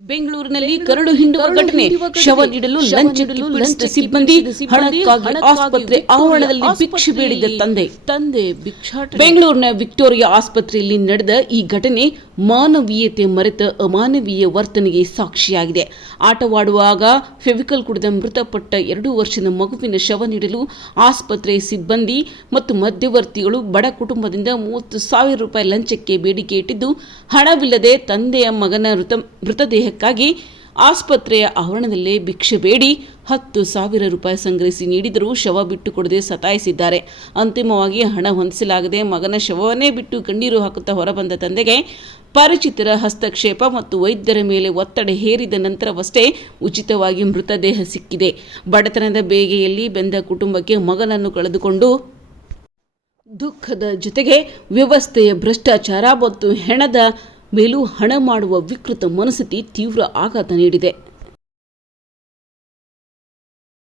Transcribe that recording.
ಬೆಂಗಳೂರಿನಲ್ಲಿ ಕರಡು ಹಿಂಡುವ ಘಟನೆ. ಶವ ನೀಡಲು ಲಂಚಕ್ಕೆ ಪೀಡಿಸಿದ ಸಿಬ್ಬಂದಿ, ಹಣಕ್ಕಾಗಿ ಆಸ್ಪತ್ರೆ ಆವರಣದಲ್ಲಿ ಭಿಕ್ಷೆ ಬೇಡಿದ ತಂದೆ ಭಿಕ್ಷಾಟ. ಬೆಂಗಳೂರಿನ ವಿಕ್ಟೋರಿಯಾ ಆಸ್ಪತ್ರೆಯಲ್ಲಿ ನಡೆದ ಈ ಘಟನೆ ಮಾನವೀಯತೆ ಮರೆತ ಅಮಾನವೀಯ ವರ್ತನೆಗೆ ಸಾಕ್ಷಿಯಾಗಿದೆ. ಆಟವಾಡುವಾಗ ಫೆವಿಕಲ್ ಕುಡಿದ ಮೃತಪಟ್ಟ 2 ವರ್ಷದ ಮಗುವಿನ ಶವ ನೀಡಲು ಆಸ್ಪತ್ರೆ ಸಿಬ್ಬಂದಿ ಮತ್ತು ಮಧ್ಯವರ್ತಿಗಳು ಬಡ ಕುಟುಂಬದಿಂದ 30,000 ರೂಪಾಯಿ ಲಂಚಕ್ಕೆ ಬೇಡಿಕೆ ಇಟ್ಟಿದ್ದು, ಹಣವಿಲ್ಲದೆ ತಂದೆಯ ಮಗನ ಮೃತದೇಹಕ್ಕಾಗಿ ಆಸ್ಪತ್ರೆಯ ಆವರಣದಲ್ಲೇ ಭಿಕ್ಷೆ ಬೇಡಿ 10,000 ರೂಪಾಯಿ ಸಂಗ್ರಹಿಸಿ ನೀಡಿದರೂ ಶವ ಬಿಟ್ಟು ಕೊಡದೆ ಸತಾಯಿಸಿದ್ದಾರೆ. ಅಂತಿಮವಾಗಿ ಹಣ ಹೊಂದಿಸಲಾಗದೆ ಮಗನ ಶವವನ್ನೇ ಬಿಟ್ಟು ಕಣ್ಣೀರು ಹಾಕುತ್ತಾ ಹೊರಬಂದ ತಂದೆಗೆ ಪರಿಚಿತರ ಹಸ್ತಕ್ಷೇಪ ಮತ್ತು ವೈದ್ಯರ ಮೇಲೆ ಒತ್ತಡ ಹೇರಿದ ನಂತರವಷ್ಟೇ ಉಚಿತವಾಗಿ ಮೃತದೇಹ ಸಿಕ್ಕಿದೆ. ಬಡತನದ ಬೇಗೆಯಲ್ಲಿ ಬೆಂದ ಕುಟುಂಬಕ್ಕೆ ಮಗನನ್ನು ಕಳೆದುಕೊಂಡು ದುಃಖದ ಜೊತೆಗೆ ವ್ಯವಸ್ಥೆಯ ಭ್ರಷ್ಟಾಚಾರ ಮತ್ತು ಹೆಣದ ಮೇಲೂ ಹಣ ಮಾಡುವ ವಿಕೃತ ಮನಸ್ಥಿತಿ ತೀವ್ರ ಆಘಾತ ನೀಡಿದೆ.